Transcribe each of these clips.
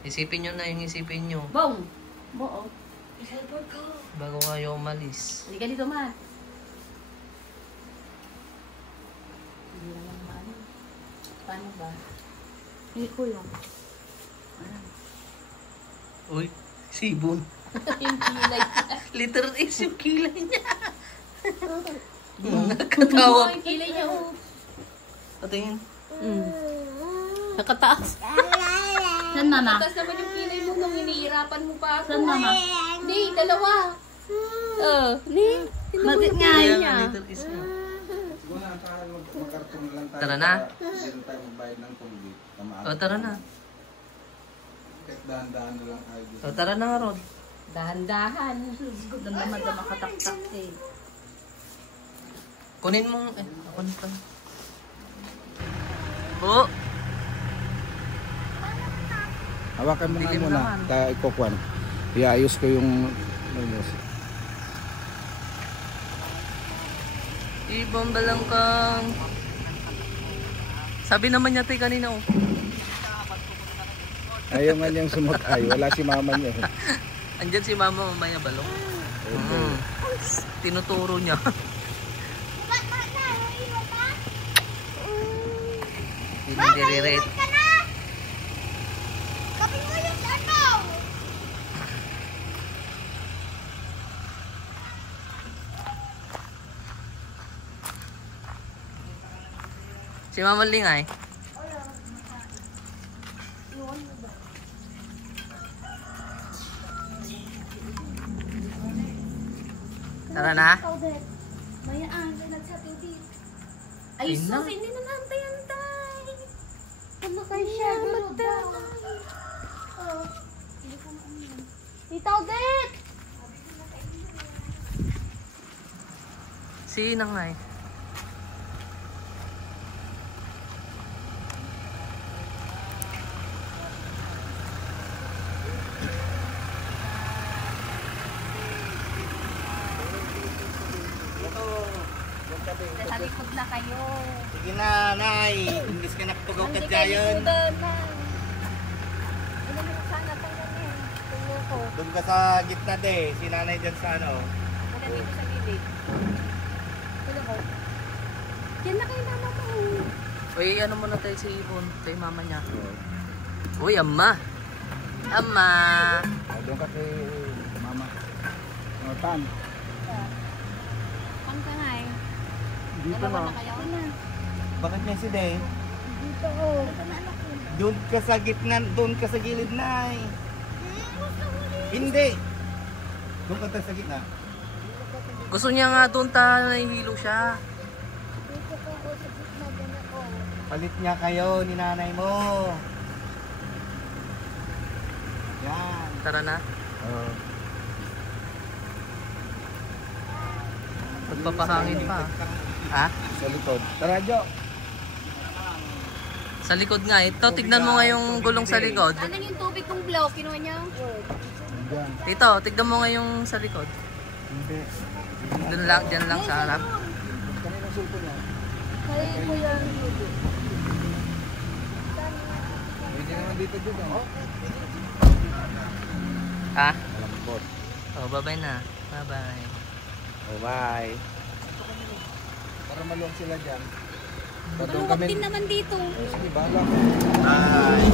Isipin nyo na yung isipin nyo. Bong! Bong! Bago kayo umalis. Hindi ka dito, ma. Hindi naman maano. Paano ba? Hindi ko yung. Uy, sibon. Yung kilay. Liter is yung kilay niya. Nakatawa. Yung kilay niya. Patingin. Nakataas. Saan mama? Tapos naman yung kilay mo nung hinihirapan mo pa ako. Saan mama? Hindi, dalawa. Ni? Bakit nga Kaya niya? nga, liter is niya. Tara Tara na. Hindi tayo magbayad ng tubig. O, tara na. Kahit dahan-dahan na lang tayo dito. O, tara na nga, Rod. Dahan-dahan. Doon naman na makataktak eh. Kunin mo. Ako nito. Oo. Hawakan mo nga Dilim muna. naman. Ikukuan. Iayos ko yung... Ibang balangkang. Sabi naman niya tayo kanina, oh. Ayaw nga niyang sumakay. Wala si mama niya. Andyan si mama mamaya balong. Tinuturo niya. Hindi si Mama Lingay. Tara na. Ay, Ayun na. sus, hindi na nantay-antay. Ano kayo siya? Mata. Tita Odette! Si Nangay. Sa likod na kayo. Sige na, Nay. Imbis ka nakatugaw ka Hindi kayo dyan. doon na. Ano mo sana tanganin? Tulo ko. Doon ka sa gitna de. Si Nanay dyan sa ano. Wala dito sa gilid. Tulo ko. Yan na kayo mama mo. Uy, ano muna tayo si Ibon. Tayo mama niya. Uy, ama. Ama. Doon ka kay mama. O, Tan. Pang ka nga eh. Dito Dalawa na. na kayo na. Bakit niya si Day? Dito ko. Doon ka sa gitna. Doon ka sa gilid, Nay. Hindi. Doon ka tayo sa gitna. Gusto niya nga doon nahihilo siya. Dito ko sa gitna din ako. Palit niya kayo ni Nanay mo. Yan. Tara na. Magpapahangin pa. Ha? Sa likod. Tara, Jo. Sa likod nga. Ito, tignan mo nga yung gulong sa likod. Ano yung tubig kong blow? Kinuha niya? Diyan. Tito, tignan mo nga yung sa likod. Hindi. Doon lang, dyan lang sa harap. Kanina sulpo niya. Kaya ko yan. Pwede naman dito, Jo. Ha? Malambot. Oh, bye-bye na. Bye-bye. Oh, bye. Para maluwag sila dyan. Maluwag din naman dito. Sige, bahala ko. Bye.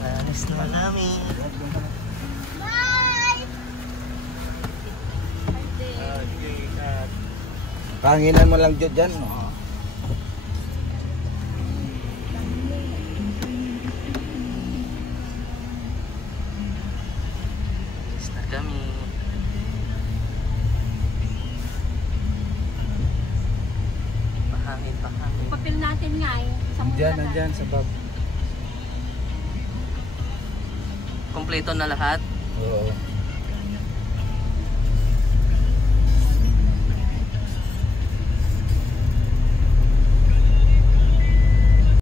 Alis na namin. Okay, cut. Panginan mo lang, Jo, dyan. Alis na kami. Pahangin, pahangin. Papel natin nga eh. Sa Dyan, nandyan, sa bag. Kompleto na lahat. Oo.